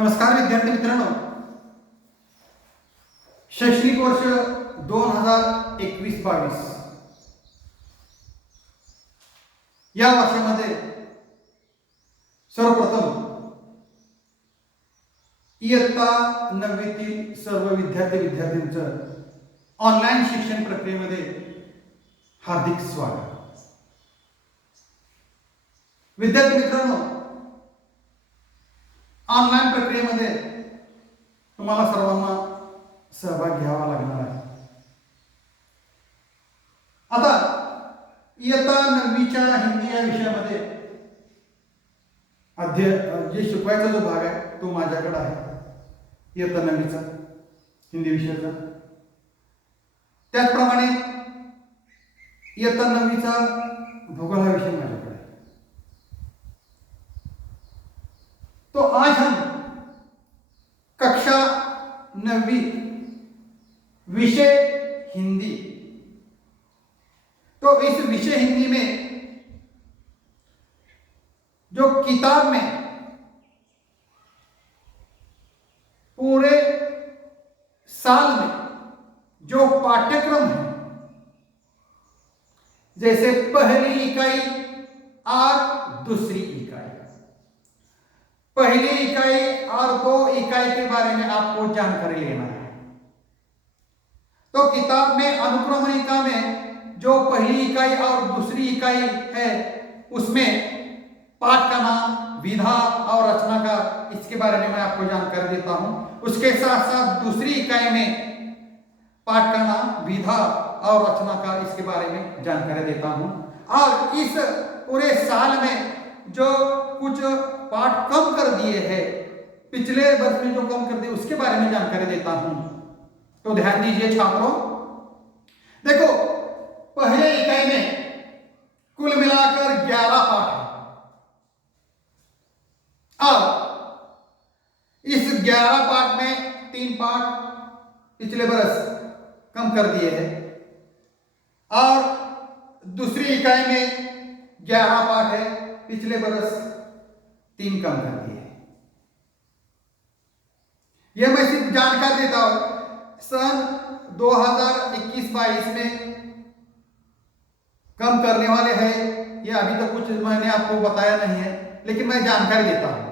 नमस्कार विद्यार्थी मित्रांनो, शैक्षणिक वर्ष 2021-22 या वर्षामध्ये सर्वप्रथम इयत्ता 9वीतील सर्व विद्यार्थ्यांचं ऑनलाईन शिक्षण प्रक्रियेमध्ये हार्दिक स्वागत. विद्यार्थी मित्रांनो, ऑनलाईन प्रक्रियेमध्ये तुम्हाला सर्वांना सहभाग घ्यावा लागणार आहे. आता इयत्ता 9वीच्या हिंदी या विषयामध्ये जे शिकवायचा जो भाग आहे तो माझ्याकडे आहे. इयत्ता 9वीचा हिंदी विषयाचा, त्याचप्रमाणे इयत्ता 9वीचा भूगोल हा विषय माझ्याकडे आहे. तो आज हम कक्षा 9वी विषय हिंदी, तो इस विषय हिंदी में जो किताब में पूरे साल में जो पाठ्यक्रम है, जैसे पहली इकाई और दूसरी इकाई, पहली इकाई और 2 इकाई के बारे में आपको जानकारी लेना है. तो किताब में अनुक्रमणिका में जो पहली इकाई और दूसरी इकाई है उसमें पाठ का नाम, विधा और रचना का, इसके बारे में मैं आपको जानकारी देता हूं. उसके साथ साथ दूसरी इकाई में पाठ का नाम, विधा और रचना का, इसके बारे में जानकारी देता हूं. और इस पूरे साल में जो कुछ पाठ कम कर दिए हैं, पिछले वर्ष में जो कम कर दिए उसके बारे में जानकारी देता हूं. तो ध्यान दीजिए छात्रों. देखो, पहले इकाई में कुल मिलाकर 11 पाठ है और इस 11 पाठ में 3 पाठ पिछले वर्ष कम कर दिए हैं और दूसरी इकाई में 11 पाठ है, पिछले वर्ष 3 कम कर दिए. यह मैं सिर्फ जानकारी देता हूं. सन 2021-22 में कम करने वाले हैं, यह अभी तक कुछ मैंने आपको बताया नहीं है, लेकिन मैं जानकारी देता हूं.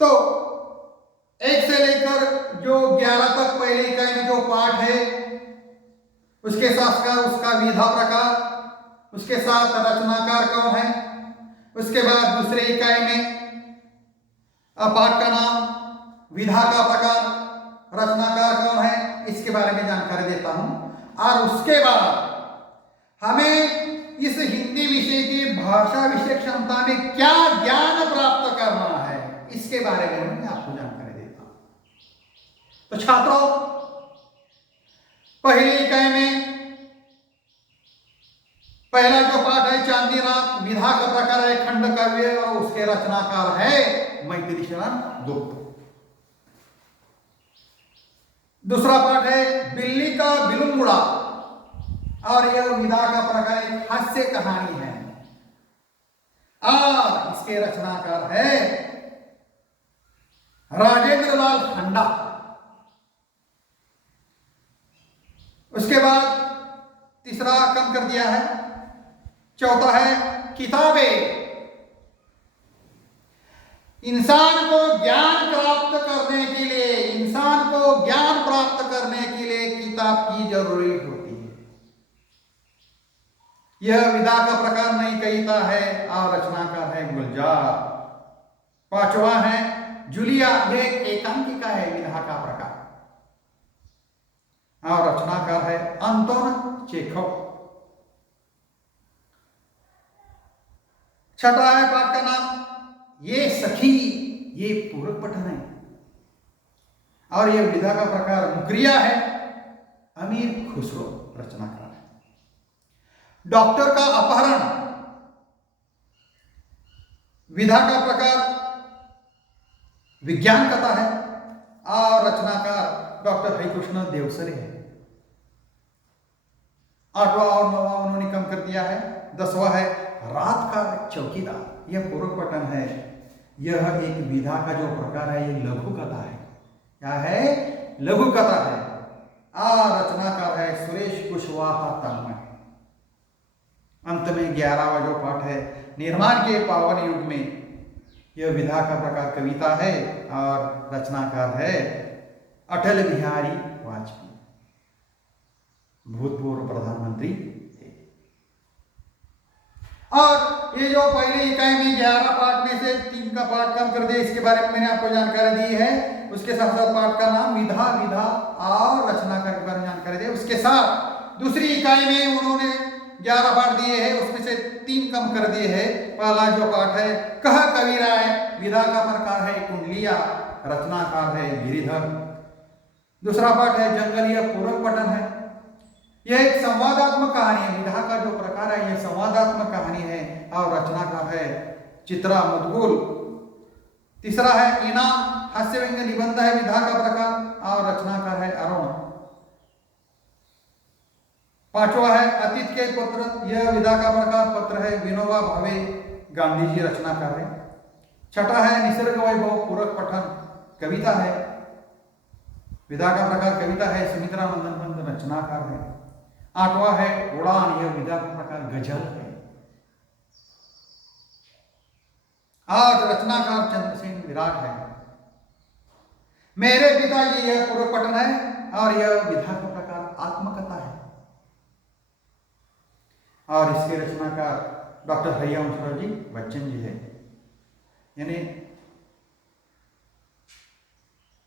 तो 1 से लेकर जो 11 तक पहली इकाई में जो पाठ है, उसके साथ का उसका विधा प्रकार, उसके साथ रचनाकार कौन है, उसके बाद दूसरे इकाई में पाठ का नाम, विधा का प्रकार, रचनाकार कौन है, इसके बारे में जानकारी देता हूं. और उसके बाद हमें इस हिंदी विषय की भाषा विषय क्षमता में क्या ज्ञान प्राप्त करना है, इसके बारे में मैं आपको जानकारी देता हूं. तो छात्रों, पहली इकाई में पहला जो पाठ है चांदी रात, विधा का प्रकार है खंड काव्य और उसके रचनाकार है मैथिली शरण गुप्त. दूसरा पाठ है बिल्ली का बिलुंगुड़ा और यह विधा का प्रकार एक हास्य कहानी है और इसके रचनाकार है राजेंद्र लाल खंडा. उसके बाद तीसरा कम कर दिया है. चौथा है किताबें. इंसान को ज्ञान प्राप्त करने के लिए, इंसान को ज्ञान प्राप्त करने के लिए किताब की जरूरत होती है. यह विधा का प्रकार नहीं कविता है और रचनाकार है गुलजार. पांचवा है जूलिया, यह एकांकिका है विधा का प्रकार और रचनाकार है अंतोन चेखव. छठा है पाठ का नाम ये सखी, ये पूरक पठन है और यह विधा का प्रकार मुकरिया है, अमीर खुसरो रचनाकार है. डॉक्टर का अपहरण, विधा का प्रकार विज्ञान कथा है और रचनाकार डॉक्टर हरिकृष्ण देवसरे है. 8वां और 9वां उन्होंने कम कर दिया है. 10वां है रात का चौकीदार, यह पूर्व पठन है यह एक विधा का जो प्रकार है ये लघु कथा है। क्या है? लघु कथा है। रचनाकार है सुरेश कुशवाहा तन्मय। अंत में 11वां जो पाठ है, निर्माण के पावन युग में, यह विधा का प्रकार कविता है और रचनाकार है अटल बिहारी वाजपेयी, भूतपूर्व प्रधानमंत्री थे। और ये जो पहली इकाई में 11 पाठ में से 3 का पाठ कम कर दिया, इसके बारे में मैंने आपको जानकारी दी है। उसके साथ साथ पाठ का नाम, विधा और रचनाकार के बारे में जानकारी दी। उसके साथ दूसरी इकाई में उन्होंने 11 पाठ दिए हैं, उसमें से 3 कम कर दिए हैं। पहला जो पाठ है कह कविराय, विधा का प्रकार है कुंडलिया, रचनाकार है गिरिधर। दूसरा पाठ है जंगलीय पूरक पठन है, यह एक संवादात्मक कहानी है। विधा का जो प्रकार है यह संवादात्मक कहानी है और रचनाकार है चित्रा मुदगुल। तीसरा है इनाम, हास्य व्यंग्य निबंध है विधा का प्रकार और रचनाकार है अरुण। पांचवा है अतीत के पत्र, यह विधा का प्रकार पत्र है विनोबा भावे, गांधी जी रचनाकार है। छठा है निसर्ग वैभव, पूरक पठन कविता है, विधा का प्रकार कविता है, सुमित्रा नंदन पंत रचनाकार है। आठवां है उड़ान, यह विधा का प्रकार गजल है और रचनाकार चंद्रसेन विराट है। मेरे पिताजी, यह पूरक पठन है और यह विधा का प्रकार आत्मकथा है और इसके रचनाकार डॉक्टर हरिवंश जी बच्चन जी है। यानी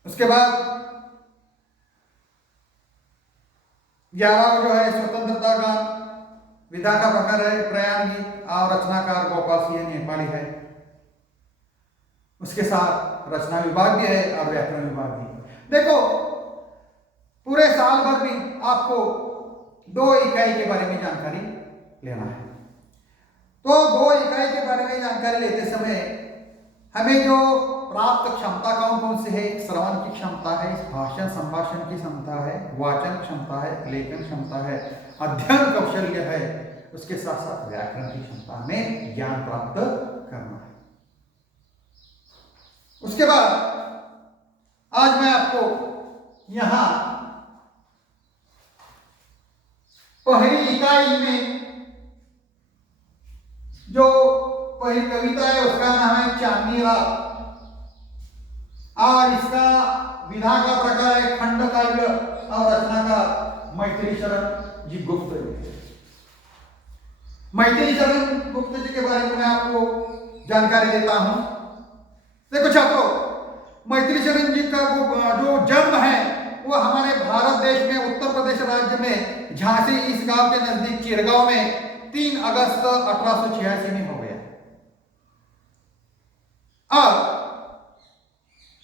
उसके बाद 11वां जो है स्वतंत्रता गान, विधा का प्रकार है प्रयाण गीत और रचनाकार गोपाल सिंह नेपाली है। उसके साथ रचना विभाग भी है और व्याकरण विभाग भी। देखो पूरे साल भर भी आपको 2 इकाई के बारे में जानकारी लेना है। तो 2 इकाई के बारे में जानकारी लेते समय हमें जो प्राप्त क्षमता कौन कौन से है, श्रवण की क्षमता है, भाषण संभाषण की क्षमता है, वाचन क्षमता है, लेखन क्षमता है, अध्ययन कौशल्य है, उसके साथ साथ व्याकरण की क्षमता में ज्ञान प्राप्त करना है। उसके बाद आज मैं आपको यहां पहली इकाई में जो पहली कविता है उसका नाम है चांदनी रात और इसका विधा का प्रकार है खंड काव्य और रचना का मैथिली शरण जी गुप्त। मैथिली शरण गुप्त जी के बारे में मैं आपको जानकारी देता हूं। देखो छात्रों, मैथिली शरण जी का जो जन्म है वो हमारे भारत देश में उत्तर प्रदेश राज्य में झांसी इस गांव के नजदीक चिरगांव में 3 अगस्त 1886 में हो गया और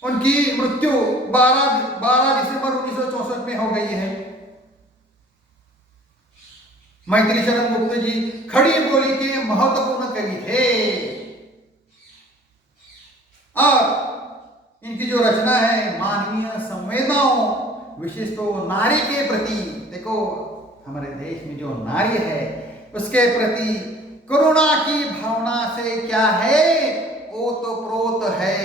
उनकी मृत्यु 12 दिसंबर 1964 में हो गई है। मैथिली शरण गुप्त जी खड़ी बोली के महत्वपूर्ण कवि थे और इनकी जो रचना है मानवीय संवेदनाओं, विशेष तो नारी के प्रति, देखो हमारे देश में जो नारी है उसके प्रति करुणा की भावना से क्या है, ओतप्रोत है।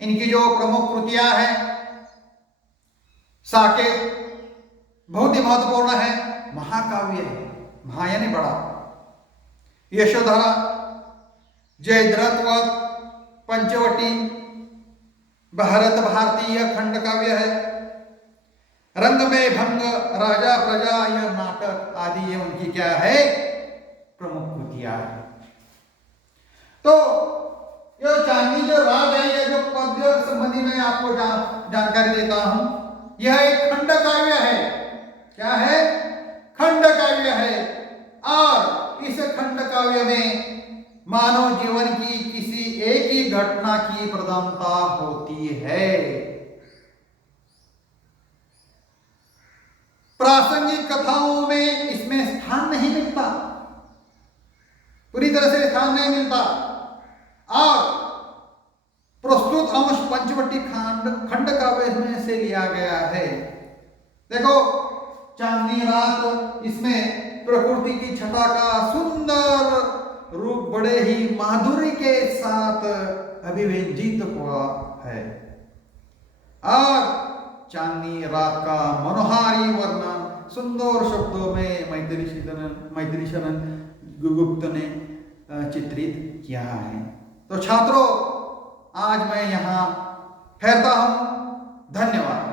इनकी जो प्रमुख कृतियां हैं, साकेत बहुत ही महत्वपूर्ण है, महाकाव्य है, महा यानी बड़ा, यशोधरा, जयद्रथवध, पंचवटी, भारत भारतीय खंड काव्य है, रंग में भंग, राजा प्रजा, यह नाटक आदि ये उनकी क्या है प्रमुख कृतियां है। तो ये चांदनी जो राग है, ये जो पद्य संबंधी मैं आपको जानकारी देता हूं, यह एक खंड काव्य है। क्या है? खंड काव्य है और इस खंड काव्य में मानव जीवन की किसी एक ही घटना की प्रधानता होती है। प्रासंगिक कथाओं में इसमें स्थान नहीं मिलता, पूरी तरह से स्थान नहीं मिलता और प्रस्तुत अंश पंचवटी खंड काव्य में से लिया गया है। देखो चांदनी रात, इसमें प्रकृति की छटा का सुंदर रूप बड़े ही माधुर्य के साथ अभिव्यंजित हुआ है। और चांदनी रात का मनोहारी वर्णन सुंदर शब्दों में मैथिली शरण गुप्त ने चित्रित किया है। तो छात्रों, आज मैं यहाँ ठहरता हूँ। धन्यवाद।